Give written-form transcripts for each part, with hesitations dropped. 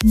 Hi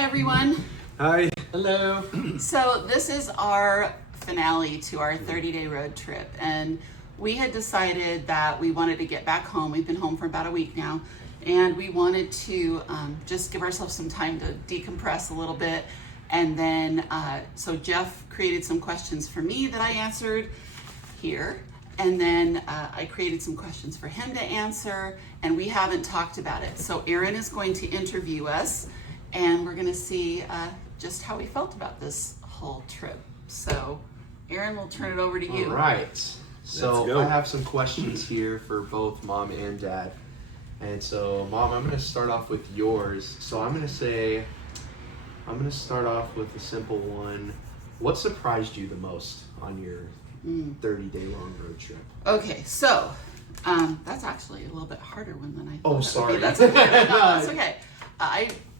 everyone. Hi. Hello. So this is our finale to our 30-day road trip, and we had decided that we wanted to get back home. We've been home for about a week now, and we wanted to just give ourselves some time to decompress a little bit. And then so Jeff created some questions for me that I answered here, and then I created some questions for him to answer, and we haven't talked about it. So Aaron is going to interview us, and we're going to see just how we felt about this whole trip. So Aaron, we'll turn it over to you. All right. So Let's go. I have some questions here for both Mom and Dad. And so, Mom, I'm going to start off with yours. So I'm going to start off with a simple one. What surprised you the most on your 30-day long road trip? Okay, so that's actually a little bit harder one than I thought. Oh, sorry. That's okay. No, that's okay.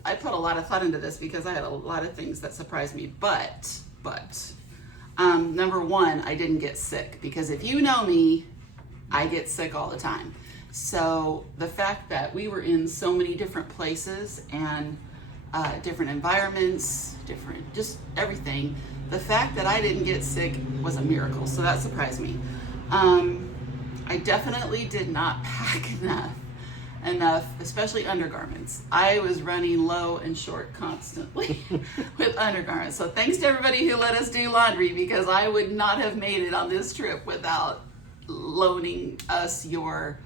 I put a lot of thought into this because I had a lot of things that surprised me, but number one, I didn't get sick, because if you know me, I get sick all the time. So the fact that we were in so many different places and different environments, just everything, the fact that I didn't get sick was a miracle. So that surprised me. I definitely did not pack enough, especially undergarments. I was running low and short constantly with undergarments. So thanks to everybody who let us do laundry, because I would not have made it on this trip without loaning us your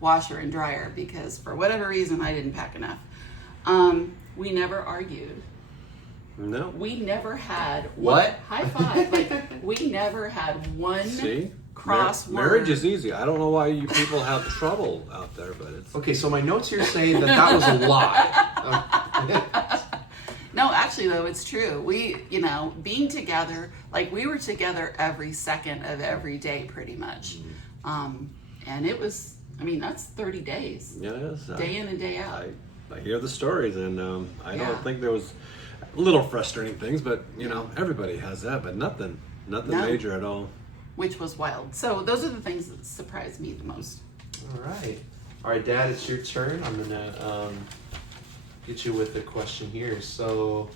washer and dryer, because for whatever reason I didn't pack enough. We never argued. No. We never had What? High five. Like, we never had one See? crossword. Marriage is easy. I don't know why you people have trouble out there, but it's... Okay, so my notes here say that was a lie. No, actually though, it's true. We, being together, like we were together every second of every day pretty much. And it was, that's 30 days. Yeah, it is. Day in and day out. I hear the stories, and I Yeah. don't think there was little frustrating things, but everybody has that, but nothing No. major at all. Which was wild. So those are the things that surprised me the most. All right, Dad, it's your turn. I'm gonna get you with the question here. So,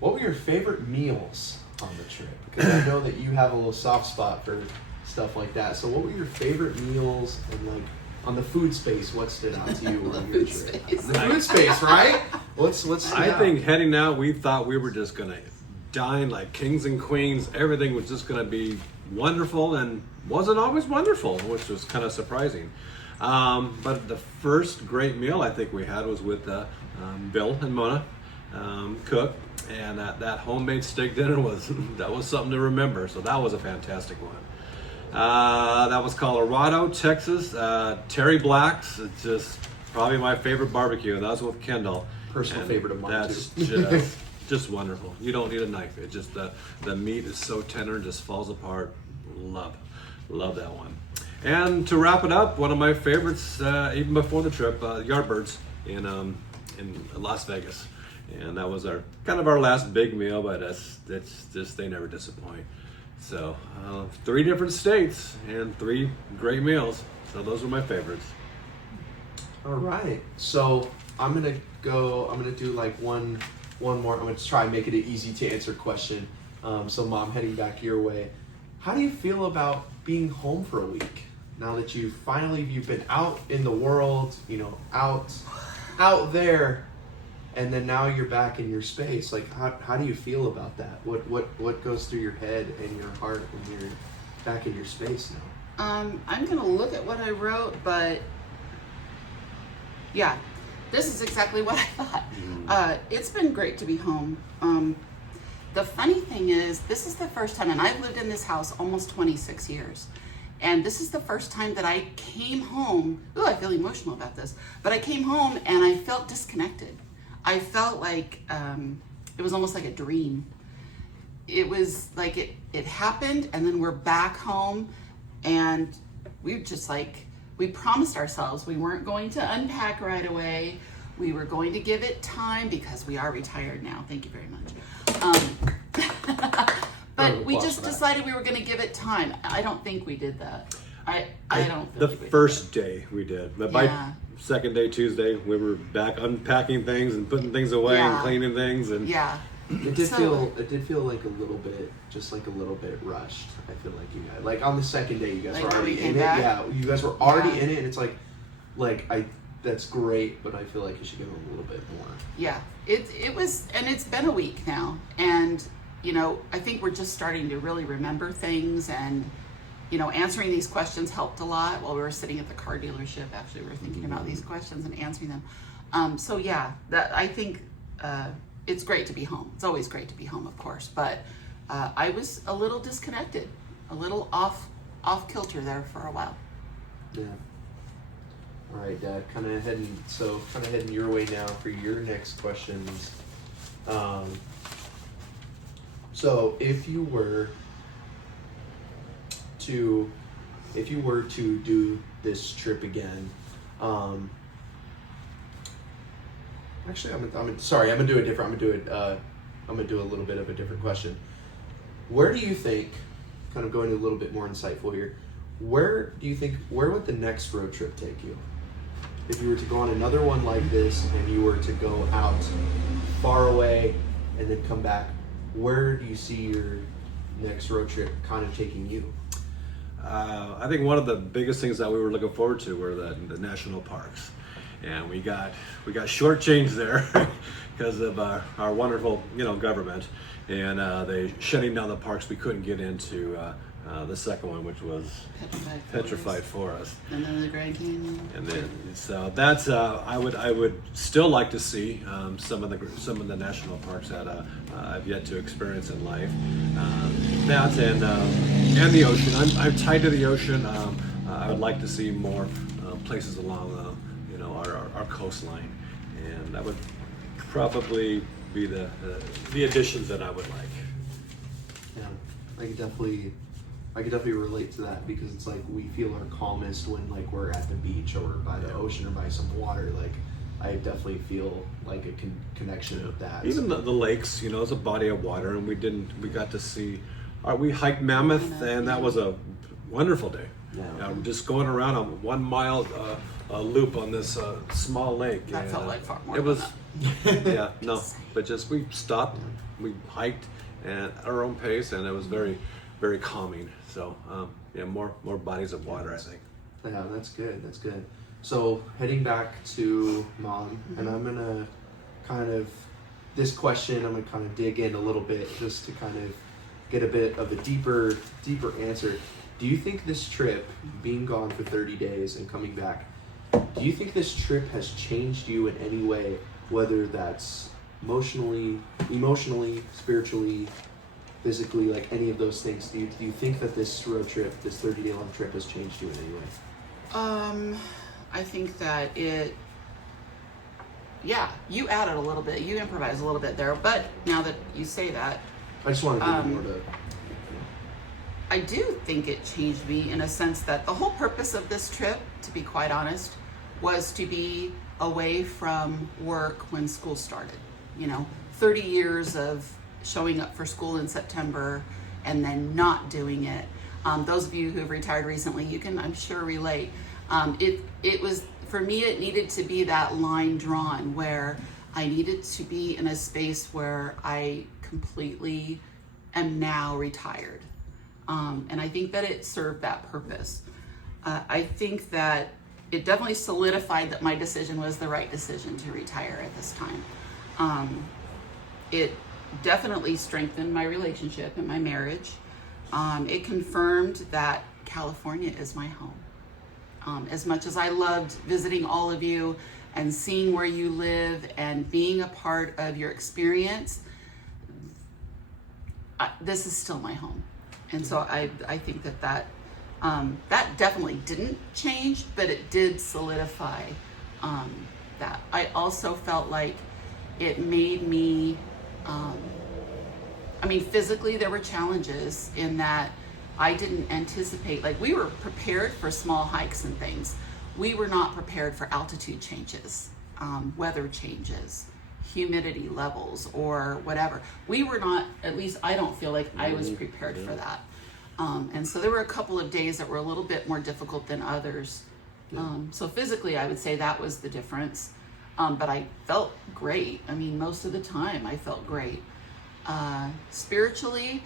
what were your favorite meals on the trip? Because I know that you have a little soft spot for stuff like that. So, what were your favorite meals, and like on the food space, what stood out to you on your trip? The food space, right? What's I think heading out, we thought we were just gonna dine like kings and queens. Everything was just gonna be wonderful, and wasn't always wonderful, which was kind of surprising. But the first great meal I think we had was with Bill and Mona cook, and that homemade steak dinner was something to remember. So that was a fantastic one. That was Colorado, Texas. Terry Black's. It's just probably my favorite barbecue. That was with Kendall. Personal favorite of mine That's too. just wonderful. You don't need a knife. It just the meat is so tender and just falls apart. Love that one. And to wrap it up, one of my favorites, even before the trip, Yardbirds in Las Vegas, and that was our last big meal. But it's just they never disappoint. So 3 different states and 3 great meals. So those were my favorites. All right. So I'm gonna do like one more. I'm gonna try and make it an easy to answer question. So Mom, heading back your way, how do you feel about being home for a week now that you've been out in the world, out there, and then now you're back in your space? Like, how do you feel about that? What goes through your head and your heart when you're back in your space now? I'm gonna look at what I wrote, but yeah, this is exactly what I thought. It's been great to be home. The funny thing is, this is the first time, and I've lived in this house almost 26 years, and this is the first time that I came home. Ooh, I feel emotional about this, but I came home and I felt disconnected. I felt like it was almost like a dream. It was like it happened, and then we're back home, and we promised ourselves we weren't going to unpack right away. We were going to give it time because we are retired now. Thank you very much. But we just decided we were going to give it time. I don't think we did that. I don't feel The like we first day we did, but by Yeah. second day, Tuesday, we were back unpacking things and putting things away and Yeah. cleaning things. And Yeah. It did So- feel like a little bit rushed. I feel like you guys, like on the second day, you guys Like were when we already came in back? it. Yeah, you guys were already Yeah. in it, and it's that's great, but I feel like you should give them a little bit more. Yeah, it was, and it's been a week now, and I think we're just starting to really remember things, and answering these questions helped a lot. While we were sitting at the car dealership, actually, we were thinking about these questions and answering them. So yeah, that I think it's great to be home. It's always great to be home, of course, but I was a little disconnected, a little off kilter there for a while. Yeah. All right, Dad. Kind of heading your way now for your next questions. So if you were to do this trip again, actually, I'm gonna do it different. I'm gonna do a little bit of a different question. Where do you think, kind of going a little bit more insightful here, where would the next road trip take you? If you were to go on another one like this and you were to go out far away and then come back, where do you see your next road trip kind of taking you? I think one of the biggest things that we were looking forward to were the national parks, and we got shortchanged there because of our wonderful government, and they shutting down the parks. We couldn't get into the second one, which was Petrified Forest, and then the Grand Canyon. and then so that's I would still like to see some of the national parks that I've yet to experience in life. That and the ocean. I'm tied to the ocean. I would like to see more places along our coastline, and that would probably be the additions that I would like. Yeah, I could definitely relate to that, because it's like we feel our calmest when like we're at the beach or by the ocean or by some water. Like I definitely feel like a connection with that. Even the lakes, it's a body of water, and we got to see. We hiked Mammoth, and that was a wonderful day. Yeah. Just going around a 1 mile loop on this small lake. That felt like far more. It was, than that. yeah, no, but just we stopped, we hiked at our own pace, and it was very, very calming. So more bodies of water, I think. Yeah, that's good. That's good. So heading back to Mom, and I'm gonna this question I'm gonna kind of dig in a little bit just to kind of get a bit of a deeper answer. Do you think this trip, being gone for 30 days and coming back, do you think this trip has changed you in any way, whether that's emotionally, spiritually, physically, like any of those things? Do you think that this road trip, this 30-day long trip, has changed you in any way? I think that you added a little bit, you improvised a little bit there, but now that you say that, I just want to give you more to... I do think it changed me in a sense that the whole purpose of this trip, to be quite honest, was to be away from work when school started. 30 years of showing up for school in September and then not doing it. Those of you who have retired recently, you can, I'm sure, relate. It was, for me, it needed to be that line drawn where I needed to be in a space where I completely am now retired. And I think that it served that purpose. I think that it definitely solidified that my decision was the right decision to retire at this time. It definitely strengthened my relationship and my marriage. It confirmed that California is my home. As much as I loved visiting all of you and seeing where you live and being a part of your experience, this is still my home. And so I think that definitely didn't change, but it did solidify that. I also felt like it made me, physically there were challenges in that I didn't anticipate, like we were prepared for small hikes and things. We were not prepared for altitude changes, weather changes, humidity levels, or whatever. We were not, at least I don't feel like I was prepared for that. And so there were a couple of days that were a little bit more difficult than others. So physically, I would say that was the difference. But I felt great. Most of the time I felt great. Spiritually,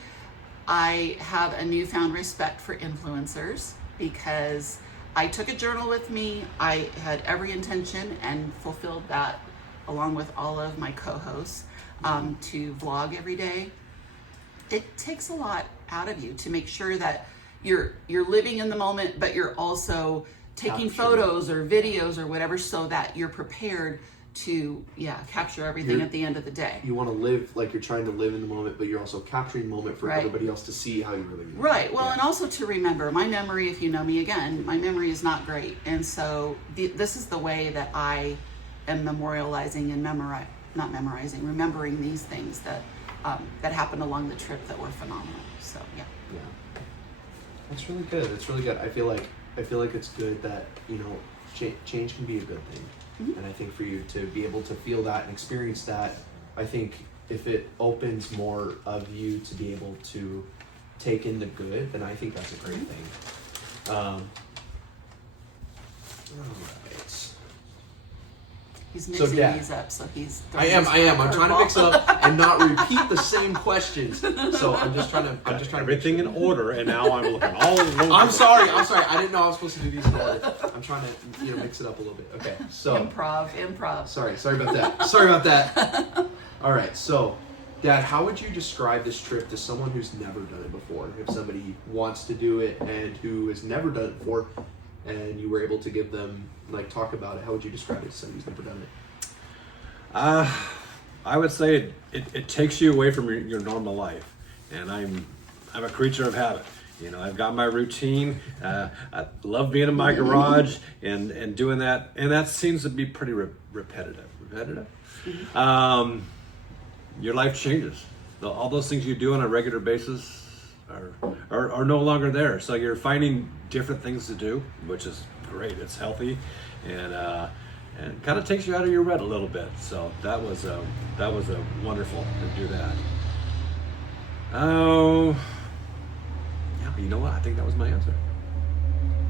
I have a newfound respect for influencers because I took a journal with me. I had every intention and fulfilled that along with all of my co-hosts to vlog every day. It takes a lot out of you to make sure that you're living in the moment, but you're also taking photos or videos or whatever so that you're prepared to capture everything at the end of the day. You want to live like you're trying to live in the moment, but you're also capturing the moment for everybody else to see how you really feel. Right. Well, and also to remember, my memory, if you know me again, my memory is not great. And so this is the way that I am memorializing and remembering these things that happened along the trip that were phenomenal. So yeah. That's really good. It's really good. I feel like it's good that change can be a good thing. Mm-hmm. And I think for you to be able to feel that and experience that, I think if it opens more of you to be able to take in the good, then I think that's a great thing. All right. He's So, mixing Dad, these up, so he's. I am. I'm trying to mix it up and not repeat the same questions. So I'm just trying to. Everything in order, and now I'm looking all over. I'm sorry. I didn't know I was supposed to do these in order. I'm trying to mix it up a little bit. Okay. So Improv. sorry about that. All right. So, Dad, how would you describe this trip to someone who's never done it before? If somebody wants to do it and who has never done it before, and you were able to give them talk about it, how would you describe it to somebody who's never done it? I would say it takes you away from your normal life, and I'm a creature of habit. I've got my routine. I love being in my garage and doing that, and that seems to be pretty repetitive. Mm-hmm. Your life changes. All those things you do on a regular basis are no longer there. So you're finding different things to do, which is great. It's healthy, and kind of takes you out of your rut a little bit. So that was a wonderful to do that. Oh, yeah. You know what? I think that was my answer.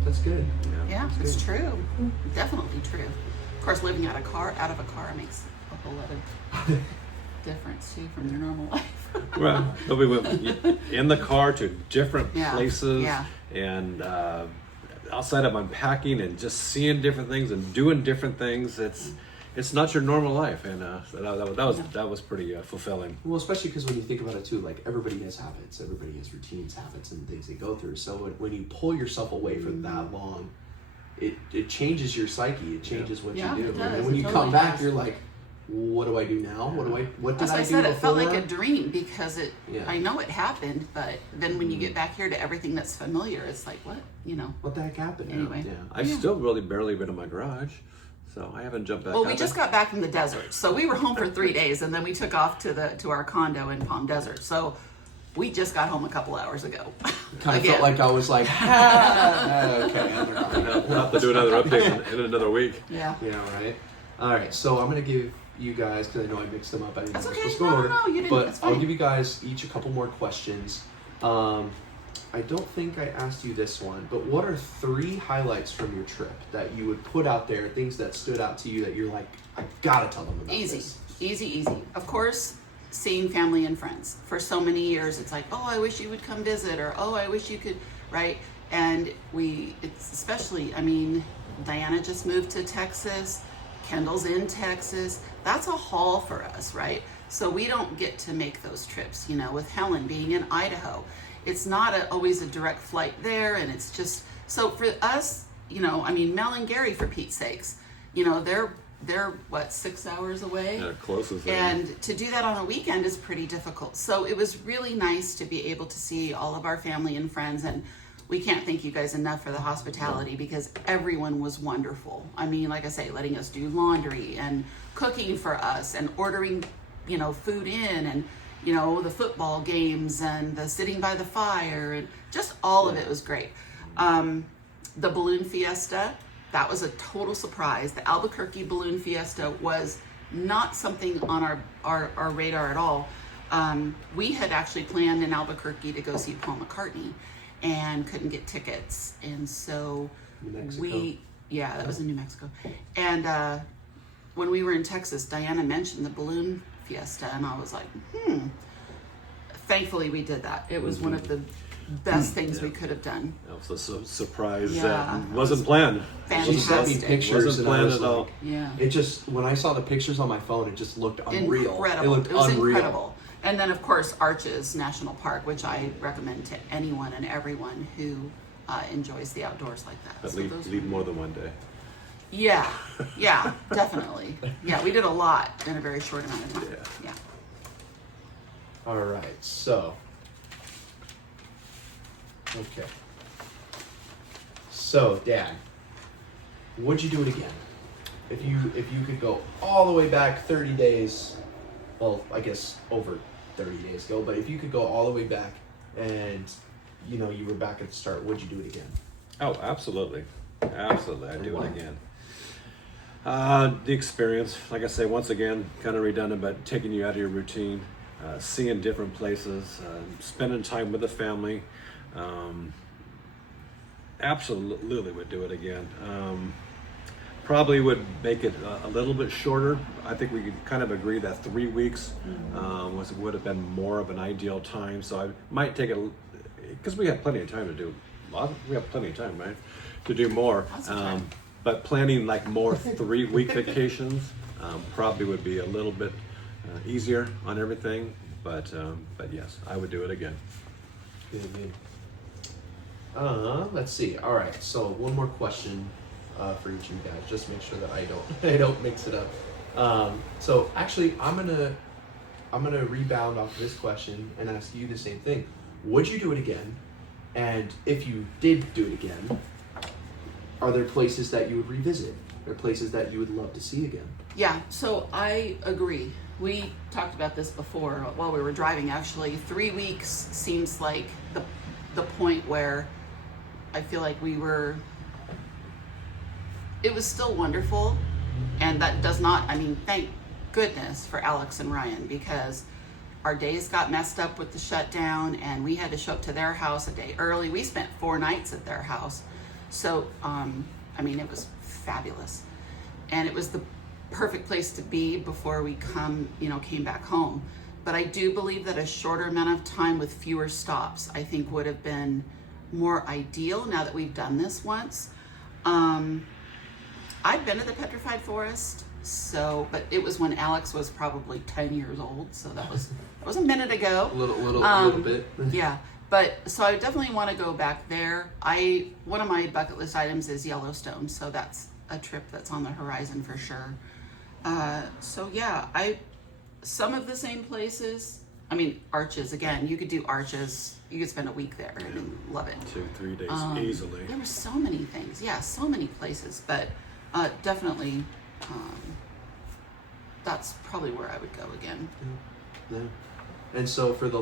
That's good. Yeah, it's true. Definitely true. Of course, living out of a car makes a whole lot of difference too from your normal life. Well, we went in the car to different places, and outside of unpacking and just seeing different things and doing different things. It's not your normal life, and so that was pretty fulfilling. Well, especially because when you think about it too, everybody has habits, everybody has routines, habits, and things they go through. So when you pull yourself away for that long, it changes your psyche. It changes what you do. It does. And when you come back, you're like, what do I do now? What did I do said, before? it felt like a dream because I know it happened, but then when you get back here to everything that's familiar, it's like, what? What the heck happened? Anyway. Yeah. I've still really barely been in my garage, so I haven't jumped back out. Well, we just got back from the desert, so we were home for 3 days, and then we took off to our condo in Palm Desert. So we just got home a couple hours ago. Kind of felt like I was like, okay. We'll have to do another update in another week. Yeah. Yeah, right. All right, so I'm going to give you guys, because I know I mixed them up. I didn't know That's we're okay. supposed to go in order. No, you didn't. But That's fine. I'll give you guys each a couple more questions. I don't think I asked you this one, but what are 3 highlights from your trip that you would put out there, things that stood out to you that you're like, I gotta tell them about this? Easy. Of course, seeing family and friends. For so many years, it's like, oh, I wish you would come visit, or oh, I wish you could, right? And it's especially, Diana just moved to Texas. Kendall's in Texas. That's a haul for us, right? So we don't get to make those trips, with Helen being in Idaho. It's not always a direct flight there, and it's just, so for us, Mel and Gary, for Pete's sakes, they're what, 6 hours away? Yeah, closest. And to do that on a weekend is pretty difficult. So it was really nice to be able to see all of our family and friends, and we can't thank you guys enough for the hospitality because everyone was wonderful. Like I say, letting us do laundry and cooking for us and ordering, food in, and, the football games and the sitting by the fire, and just all of it was great. The balloon fiesta, that was a total surprise. The Albuquerque balloon fiesta was not something on our radar at all. We had actually planned in Albuquerque to go see Paul McCartney, and couldn't get tickets, and so that was in New Mexico. And when we were in Texas, Diana mentioned the balloon fiesta, and I was like, Thankfully we did that. It was one of the best things we could have done. That was a surprise Yeah, that wasn't planned. She sent me Fantastic. pictures, Wasn't and I planned was at all. like, Yeah. it just, when I saw the pictures on my phone, it just looked unreal. Incredible. It looked It was unreal. incredible. And then, of course, Arches National Park, which I recommend to anyone and everyone who enjoys the outdoors like that. But So those leave more than one day. Yeah, definitely. Yeah, we did a lot in a very short amount of time. Yeah. All right, so. Okay. So, Dad, would you do it again? If you could go all the way back 30 days, well, I guess over 30 days ago, but if you could go all the way back and, you were back at the start, would you do it again? Oh, absolutely. I'd do Why? it again. The experience, like I say, once again, kind of redundant, but taking you out of your routine, seeing different places, spending time with the family, absolutely would do it again. Probably would make it a little bit shorter. I think we could kind of agree that 3 weeks would have been more of an ideal time. So I might take it, because we have plenty of time to do. We have plenty of time, right, to do more. Lots of time. But planning like more 3-week vacations probably would be a little bit easier on everything. But yes, I would do it again. Good. Let's see. All right. So one more question for each of you guys, just make sure that I don't mix it up. So actually, I'm gonna rebound off of this question and ask you the same thing. Would you do it again? And if you did do it again, are there places that you would revisit? Are there places that you would love to see again? Yeah, so I agree. We talked about this before while we were driving, actually. 3 weeks seems like the point where I feel like it was still wonderful, and that does not, thank goodness for Alex and Ryan, because our days got messed up with the shutdown and we had to show up to their house a day early. We spent 4 nights at their house. So, it was fabulous. And it was the perfect place to be before we came back home. But I do believe that a shorter amount of time with fewer stops, I think, would have been more ideal now that we've done this once. I've been to the Petrified Forest, but it was when Alex was probably 10 years old, so that was a minute ago. A little bit. Yeah, but so I definitely want to go back there. One of my bucket list items is Yellowstone, so that's a trip that's on the horizon for sure. So yeah, some of the same places. Arches again. You could do Arches. You could spend a week there and love it. 2-3 days easily. There were so many things. Yeah, so many places, but definitely. That's probably where I would go again. Yeah. And so for the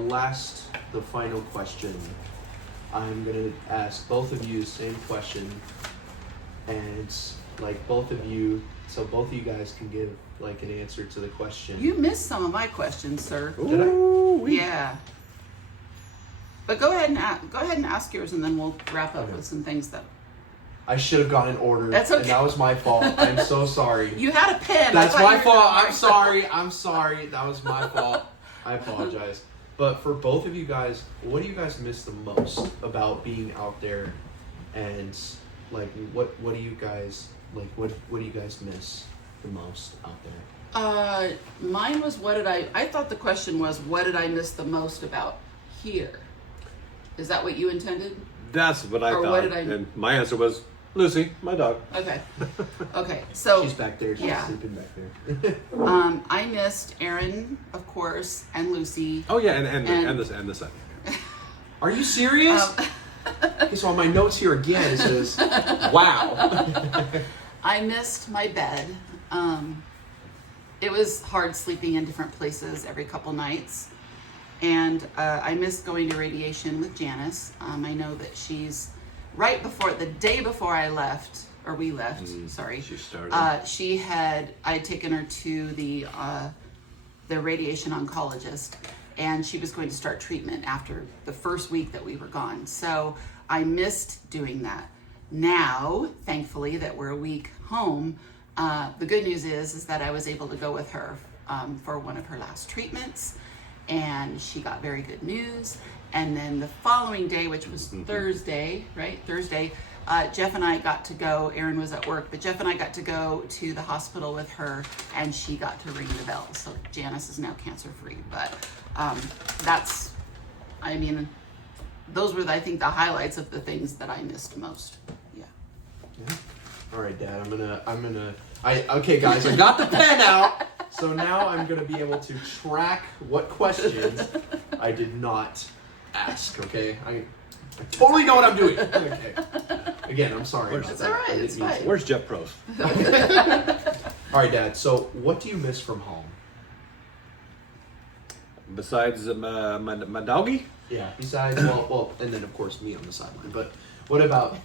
final question, I'm going to ask both of you the same question, and both of you guys can give an answer to the question. You missed some of my questions, sir. Did I? Yeah. But go ahead and ask yours, and then we'll wrap up with some things that I should have gone in order. That's okay. And that was my fault. I'm so sorry. you had a pen. That's my fault. I'm sorry. That was my fault. I apologize. But for both of you guys, what do you guys miss the most about being out there? And what do you guys miss the most out there? Mine was I thought the question was, what did I miss the most about here? Is that what you intended? That's what I Or thought. what did And my answer was Lucy, my dog. Okay. So She's back there. She's sleeping back there. I missed Aaron, of course, and Lucy. Oh yeah, and the second. Are you serious? Okay, so on my notes here again it says, "Wow." I missed my bed. It was hard sleeping in different places every couple nights. And I missed going to radiation with Janice. I know that she's the day before we left, sorry. She started. I had taken her to the radiation oncologist, and she was going to start treatment after the first week that we were gone. So I missed doing that. Now, thankfully, that we're a week home, the good news is that I was able to go with her for one of her last treatments, and she got very good news. And then the following day, which was Thursday, Jeff and I got to go. Aaron was at work, but Jeff and I got to go to the hospital with her, and she got to ring the bell. So Janice is now cancer-free. But those were, I think, the highlights of the things that I missed most. Yeah. All right, Dad. Okay, guys. I got the pen out. So now I'm gonna be able to track what questions I did not ask. Okay. I totally know what I'm doing. Okay. Again, I'm sorry. It's all right. It's fine. Where's Jeff Prost? All right, Dad. So what do you miss from home? Besides my doggy? Yeah. Besides, well, and then of course me on the sideline. But what about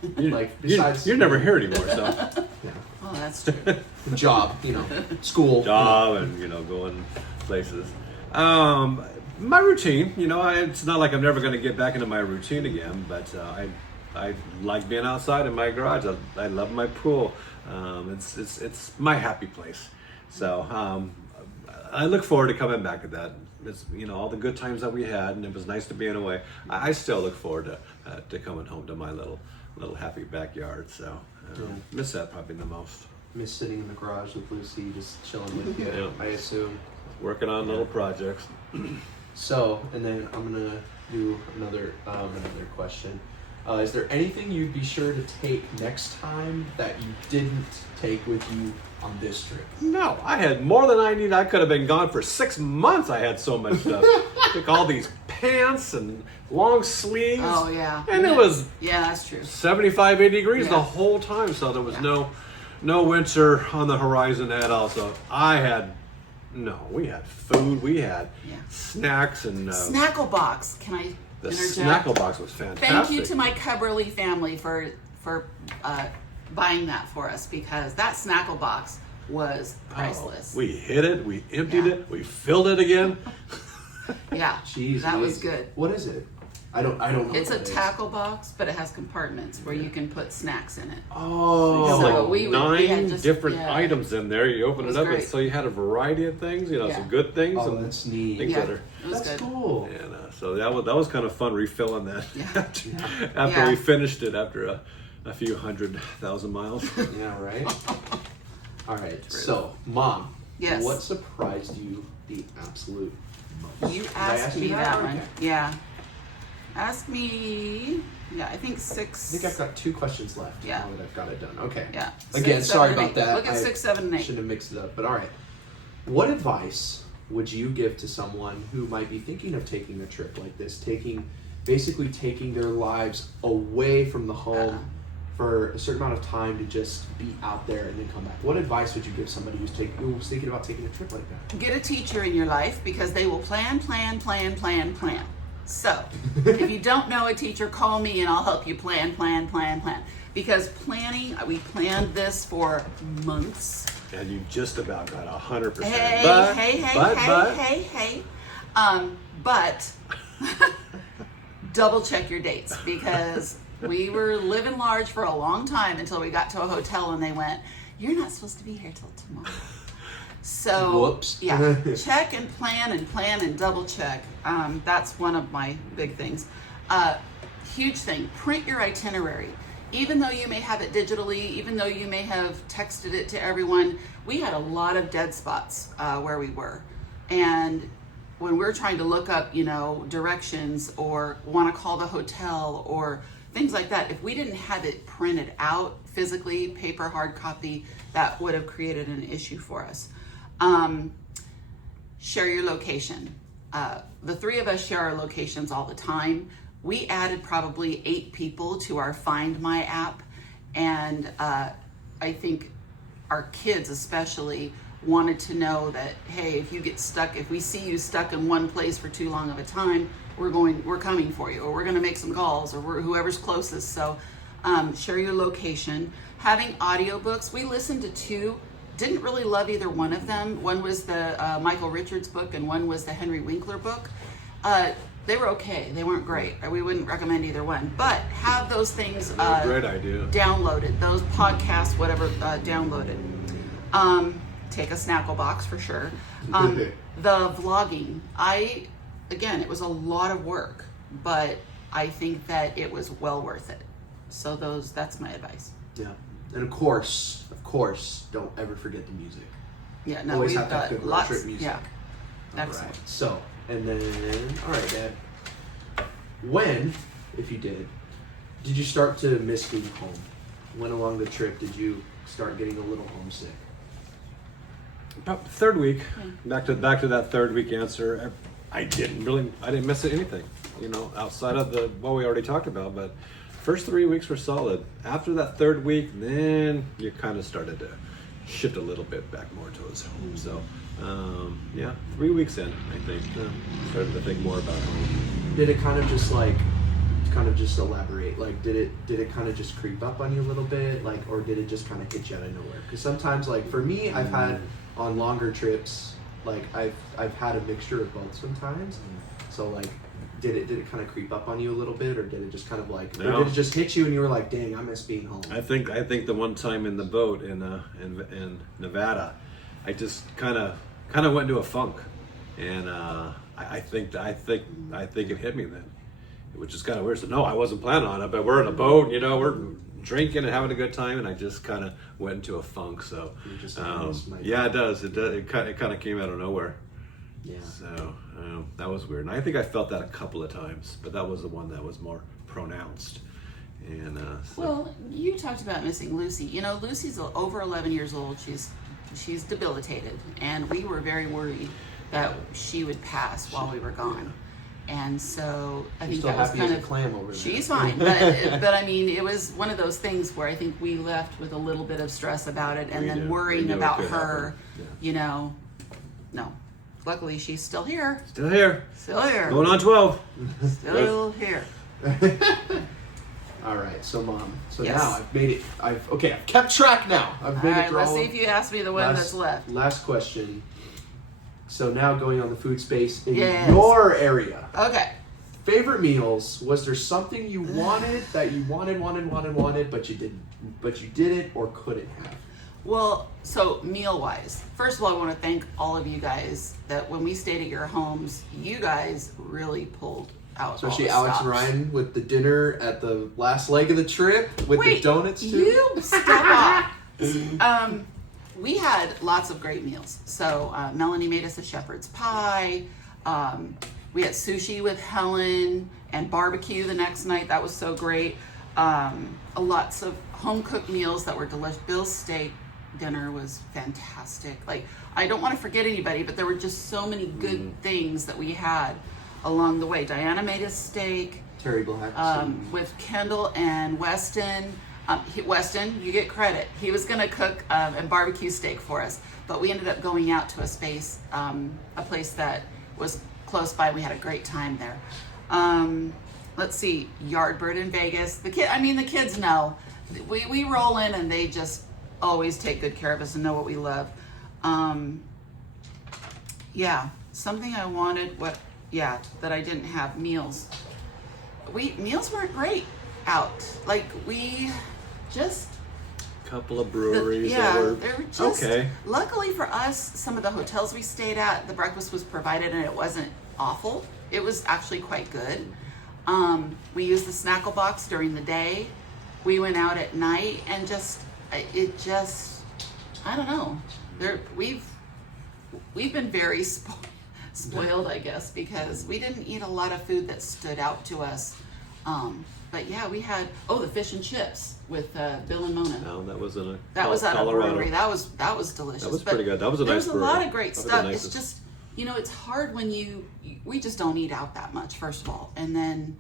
besides? You're never here anymore, so. Yeah. Oh, that's true. Job, school. Job and going places. My routine, it's not like I'm never going to get back into my routine again, but I like being outside in my garage. I love my pool. It's my happy place. So I look forward to coming back to that. It's, all the good times that we had, and it was nice to be away. I still look forward to coming home to my little happy backyard. So miss that probably the most. Miss sitting in the garage with Lucy, just chilling with you. Yeah. I assume. Working on little projects. So, and then I'm gonna do another question. Is there anything you'd be sure to take next time that you didn't take with you on this trip? No, I had more than I needed. I could have been gone for 6 months. I had so much stuff. Took all these pants and long sleeves. Oh yeah. And it was that's true. 75, 80 degrees Yeah. the whole time. So there was no winter on the horizon at all. So we had food, we had snacks and Snackle box. Can I the interject? snackle box was fantastic. Thank you to my Cubberly family for buying that for us, because that snackle box was priceless. We hid it, we emptied Yeah. it, we filled it again. Yeah, Jeez, that was Louise. good. What is it? I don't know. It's a what it is. tackle box, but it has compartments where you can put snacks in it. Oh, So like we had nine just- different yeah. items in there. You open It was it up, and great. so you had a variety of things. Yeah. Some good things Oh, and that's neat. things Yeah. that are. It was That's good. cool. And so that was kind of fun refilling that Yeah. after Yeah. we finished it after a few 100,000 miles. Yeah, right? All right. So, Mom, Yes. what surprised you the absolute most? You Did I asked ask me you that or- one. okay. Yeah. Ask me. Yeah, I think 6. I think I've got 2 questions left. Yeah. Now that I've got it done. Okay. Yeah. Again, 6, sorry 7, about 8. that. Look at 6, 7, and 8. Shouldn't have mixed it up. But all right. What advice would you give to someone who might be thinking of taking a trip like this, basically taking their lives away from the home for a certain amount of time to just be out there and then come back? What advice would you give somebody who's thinking about taking a trip like that? Get a teacher in your life, because they will plan. So, if you don't know a teacher, call me and I'll help you plan. Because planning, we planned this for months. And you just about got 100%. Hey. But double check your dates, because we were living large for a long time until we got to a hotel and they went, "You're not supposed to be here till tomorrow." So, Whoops. yeah, check and plan and double check. That's one of my big things. Huge thing, print your itinerary. Even though you may have it digitally, even though you may have texted it to everyone, we had a lot of dead spots where we were. And when we're trying to look up, directions or want to call the hotel or things like that, if we didn't have it printed out physically, paper, hard copy, that would have created an issue for us. Share your location. The 3 of us share our locations all the time. We added probably 8 people to our Find My app, and I think our kids especially wanted to know that, hey, if you get stuck, if we see you stuck in one place for too long of a time, we're coming for you, or we're going to make some calls, or whoever's closest. So share your location. Having audiobooks, we listened to 2. Didn't really love either one of them. One was the Michael Richards book, and one was the Henry Winkler book. They were okay. They weren't great. We wouldn't recommend either one. But have those things Great idea. downloaded. Those podcasts, whatever, downloaded. Take a Snackle box for sure. The vlogging. Again, it was a lot of work, but I think that it was well worth it. So that's my advice. Yeah. And of course, don't ever forget the music. Yeah, no, Always we've have to have got good road lots. trip music. Yeah, All excellent. right. So, and then, all right, Dad. When, if you did you start to miss being home? When along the trip did you start getting a little homesick? About the 3rd week, back to that 3rd week answer. I didn't miss anything, outside of what we already talked about. But first 3 weeks were solid. After that 3rd week, then you kind of started to shift a little bit back more towards home. So, 3 weeks in, I think, started to think more about home. Did it kind of just elaborate? Like, did it kind of just creep up on you a little bit? Like, or did it just kind of hit you out of nowhere? Because sometimes, like, for me, I've had on longer trips, like, I've had a mixture of both sometimes. So, like, did it kind of creep up on you a little bit, or did it just kind of like, No. or did it just hit you and you were like, dang, I miss being home? I think the one time in the boat in Nevada, I just kind of went into a funk, and I think it hit me then, which is kind of weird. So no, I wasn't planning on it, but we're in a boat, you know, we're drinking and having a good time, and I just kind of went into a funk. So You just like, yeah, it does. It kind of came out of nowhere. Yeah. So that was weird, and I think I felt that a couple of times, but that was the one that was more pronounced. And so. Well, you talked about missing Lucy. You know, Lucy's over 11 years old. She's debilitated, and we were very worried that she would pass while we were gone. And so I think still that was happy kind as of a clam over there. She's fine, but I mean, it was one of those things where I think we left with a little bit of stress about it, and We then knew. worrying We knew it about could her. happen. Yeah. You know, no. Luckily, she's still here. Still here, Still here. going on 12. Still here. All right, so Mom. So Yes. now I've made it. I've kept track now. I've All made it right, through let's all see of- if you ask me the one that's left. Last question. So now going on the food space in Yes. your area. Okay. Favorite meals. Was there something you wanted that you wanted, but you didn't or couldn't have? Well, so meal-wise, first of all, I want to thank all of you guys that when we stayed at your homes, you guys really pulled out Especially all the Alex stops. and Ryan with the dinner at the last leg of the trip with the Wait, donuts too. you stop off. We had lots of great meals. So Melanie made us a shepherd's pie. We had sushi with Helen and barbecue the next night. That was so great. Lots of home cooked meals that were delicious. Bill's steak dinner was fantastic. Like, I don't want to forget anybody, but there were just so many good things that we had along the way. Diana made us steak Terry Black. with Kendall and Weston. Weston, you get credit. He was going to cook and barbecue steak for us, but we ended up going out to a place that was close by. We had a great time there. Let's see, Yardbird in Vegas. The kids know. We roll in and they just always take good care of us and know what we love. Yeah, something I wanted, that I didn't have, meals. Meals weren't great out. Like, we just Couple of breweries that they were were just okay. Luckily for us, some of the hotels we stayed at, the breakfast was provided and it wasn't awful. It was actually quite good. We used the snackle box during the day. We went out at night and I don't know. We've been very spoiled, I guess, because we didn't eat a lot of food that stood out to us. But yeah, we had the fish and chips with Bill and Mona. No, that was in That was at a Colorado. brewery. That was delicious. That was But pretty good. That was a there nice was a brewery. lot of great That was the stuff. nicest. It's just, it's hard when we just don't eat out that much, first of all, and then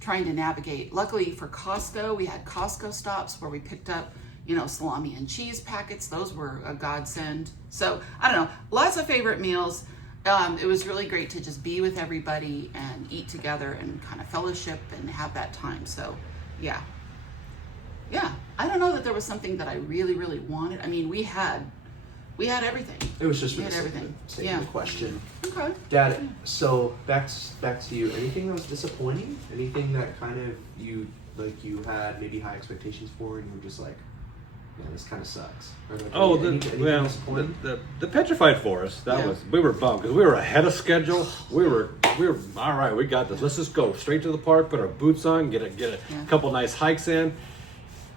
trying to navigate. Luckily for Costco, we had Costco stops where we picked up, salami and cheese packets. Those were a godsend. So I don't know, lots of favorite meals. It was really great to just be with everybody and eat together and kind of fellowship and have that time. So yeah. I don't know that there was something that I really, really wanted. I mean, we had everything. It was just for We had the everything. sake Yeah. of the question. Okay. Dad, so back to you. Anything that was disappointing? Anything that kind of you had maybe high expectations for and you were just like, yeah, this kind of sucks? Or like, anything disappointing? the petrified forest. Yeah. We were bummed because we were ahead of schedule. We were all right. We got this. Let's just go straight to the park, put our boots on, get a couple nice hikes in,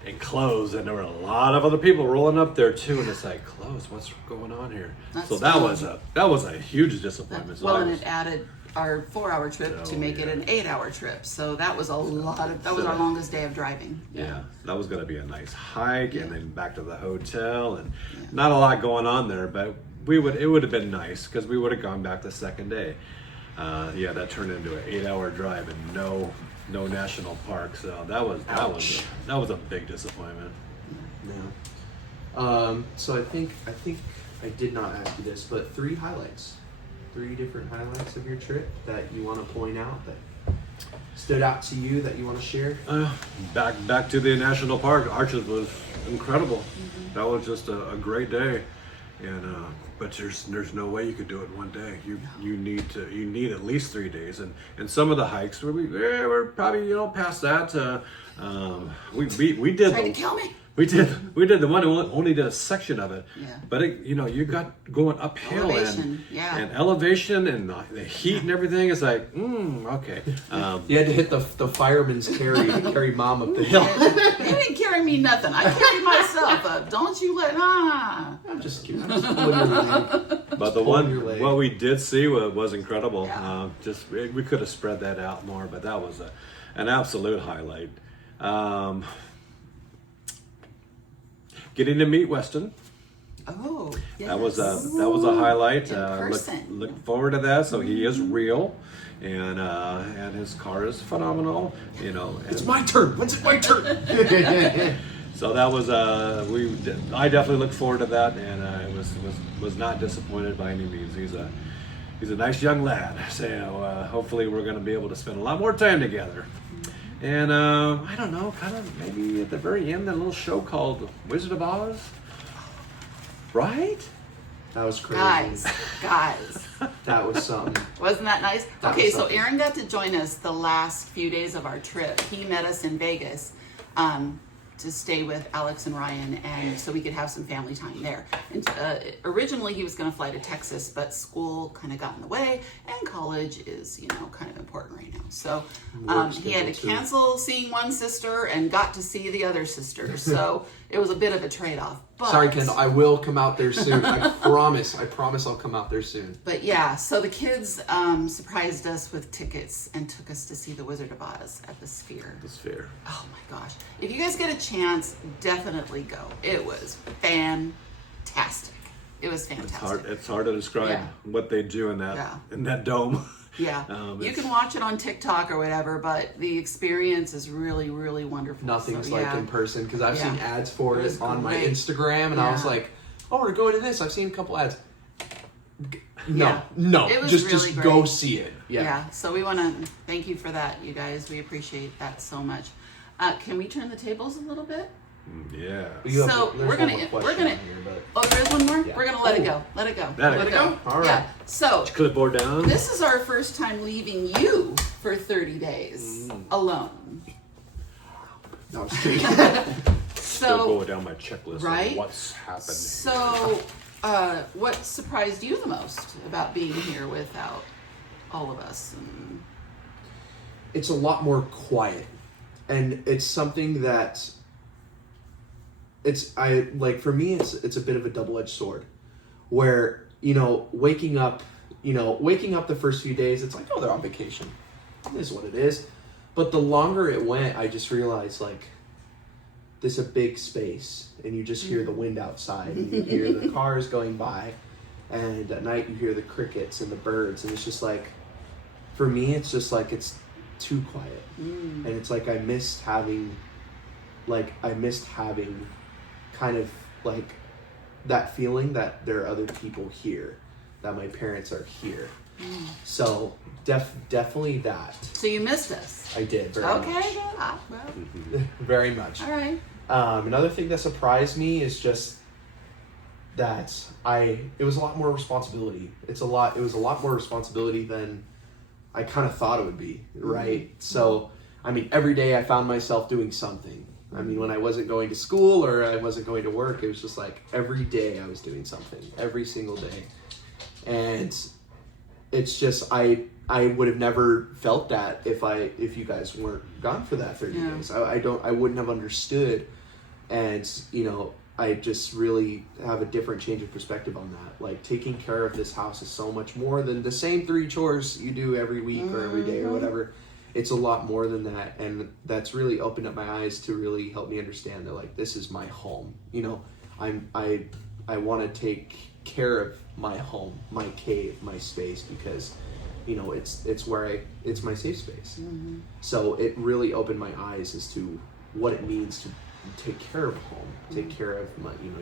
and close. And there were a lot of other people rolling up there too. And it's like, close. What's going on here? That's so that true. was a huge disappointment. So Well, I and was- it added our 4-hour trip to make it an 8-hour trip. So that was that was our longest day of driving. Yeah, that was going to be a nice hike, and Yeah. then back to the hotel, and not a lot going on there. But it would have been nice because we would have gone back the second day. That turned into an 8-hour drive and no national park. So that was a big disappointment. Yeah. So I think I did not ask you this, but 3 different highlights of your trip that you want to point out that stood out to you that you want to share. Back to the national park. Arches was incredible. That was just a great day, and but there's no way you could do it in one day. You need at least 3 days, and some of the hikes we're probably past that. We did Tried to kill me. we did the one who only did a section of it. Yeah. But you got going uphill Elevation, yeah. and elevation and the heat and everything is like okay. You had to hit the fireman's carry mom up the hill. They didn't carry me nothing. I carried myself up. Don't you let I'm just kidding. I'm just pulling your leg. But what we did see was incredible. Yeah. We could have spread that out more, but that was an absolute highlight. Getting to meet Weston. Oh, yes. That was a highlight. In person. Look forward to that. So he is real, and his car is phenomenal. It's my turn. When's it my turn? So that was I definitely look forward to that, and I was not disappointed by any means. He's a nice young lad. So hopefully we're going to be able to spend a lot more time together. And I don't know, kind of maybe at the very end, that little show called Wizard of Oz, right? That was crazy. Guys. That was something. Wasn't that nice? That Okay, was so something. Aaron got to join us the last few days of our trip. He met us in Vegas to stay with Alex and Ryan, and so we could have some family time there. And originally he was going to fly to Texas, but school kind of got in the way, and college is, kind of important right now. So he had to cancel seeing one sister and got to see the other sister. So it was a bit of a trade-off. But, Sorry, Kendall. I will come out there soon. I promise. I promise I'll come out there soon. But yeah, so the kids surprised us with tickets and took us to see the Wizard of Oz at the Sphere. The Sphere. Oh my gosh. If you guys get a chance, definitely go. It was fantastic. It was fantastic. It's hard to describe what they do in that dome. Yeah. You can watch it on TikTok or whatever, but the experience is really, really wonderful. Nothing's So, like in person, because I've seen ads for It was it on my great. Instagram, and I was like, "Oh, we're going to this." I've seen a couple ads. No, It was just really go great. see it. Yeah. So we want to thank you for that, you guys. We appreciate that so much. Can we turn the tables a little bit? Yeah. So There's we're one gonna more question we're gonna. on here, but- Oh, there is one more. Yeah. We're gonna let it go. Let it go. Let it Let it go? go. All right. Yeah. So Clipboard down. this is our first time leaving you for 30 days alone. No, I'm just kidding. Still So going down my checklist right? of what's happened. so what surprised you the most about being here without all of us? And It's a lot more quiet, and it's something that for me it's a bit of a double-edged sword, where waking up the first few days, it's like, oh, they're on vacation, it is what it is. But the longer it went, I just realized, like, this is a big space, and you just hear the wind outside, and you hear the cars going by, and at night you hear the crickets and the birds, and it's just like, for me, it's just like, it's too quiet. And it's like I missed having kind of like that feeling that there are other people here, that my parents are here. So definitely that. so you missed us. I did very Okay. much. Yeah. Well, Very much. all right. Another thing that surprised me is just that it was a lot more responsibility. It was a lot more responsibility than I kind of thought it would be, right? So, I mean, every day I found myself doing something. I mean, when I wasn't going to school or I wasn't going to work, it was just like every day I was doing something, every single day. And it's just, I would have never felt that if you guys weren't gone for that 30 days. I wouldn't have understood. And, I just really have a different change of perspective on that. Like, taking care of this house is so much more than the same 3 chores you do every week or every day or whatever. It's a lot more than that, and that's really opened up my eyes to really help me understand that, like, this is my home. I want to take care of my home, my cave, my space, because it's my safe space. So it really opened my eyes as to what it means to take care of home, take care of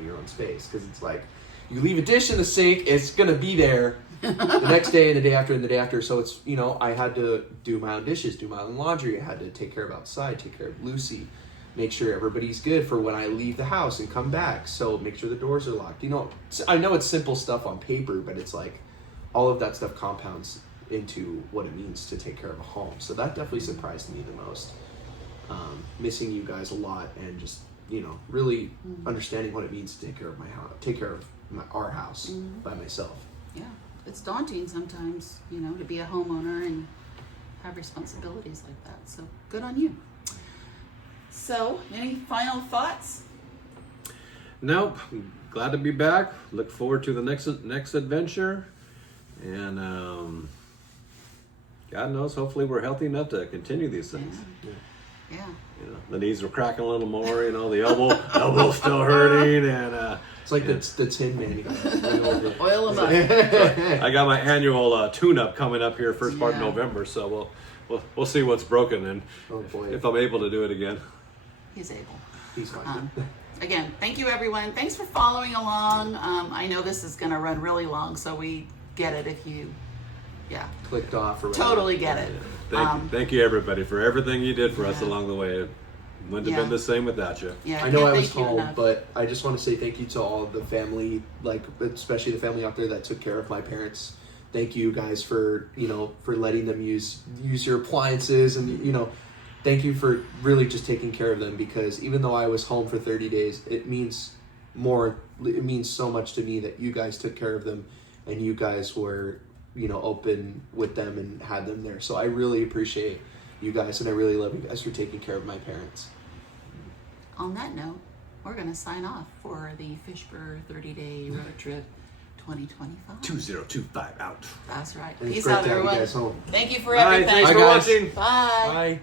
your own space, because it's like, you leave a dish in the sink, it's gonna be there the next day and the day after and the day after. So it's, I had to do my own dishes, do my own laundry. I had to take care of outside, take care of Lucy, make sure everybody's good for when I leave the house and come back. So make sure the doors are locked. You know, I know it's simple stuff on paper, but it's like all of that stuff compounds into what it means to take care of a home. So that definitely surprised me the most. Missing you guys a lot, and just, you know, really understanding what it means to take care of my house, our house by myself. Yeah, it's daunting sometimes, you know, to be a homeowner and have responsibilities like that. So good on you. So, any final thoughts? Nope. Glad to be back. Look forward to the next adventure, and God knows, hopefully we're healthy enough to continue these things. Yeah. You know, the knees are cracking a little more. You know, the elbow's still hurting, and it's like the Tin Man. You gotta Oil them up. I got my annual tune-up coming up here first part of November, so we'll see what's broken and if I'm able to do it again. He's able. He's fine. Again, thank you everyone. Thanks for following along. I know this is going to run really long, so we get it if you, clicked off or whatever. Totally get it. Thank you everybody for everything you did for us along the way. It wouldn't have been the same without you. Yeah, I know I was home, but I just want to say thank you to all the family, like especially the family out there that took care of my parents. Thank you guys for letting them use your appliances, and thank you for really just taking care of them, because even though I was home for 30 days, it means so much to me that you guys took care of them and you guys were open with them and had them there. So I really appreciate you guys, and I really love you guys for taking care of my parents. On that note, we're going to sign off for the Fishber 30-day road trip 2025. 2025 out. That's right. And Peace it's great out, to have you everyone. guys home. Thank you for Bye, everything. thanks for Bye, guys. watching. Bye. Bye.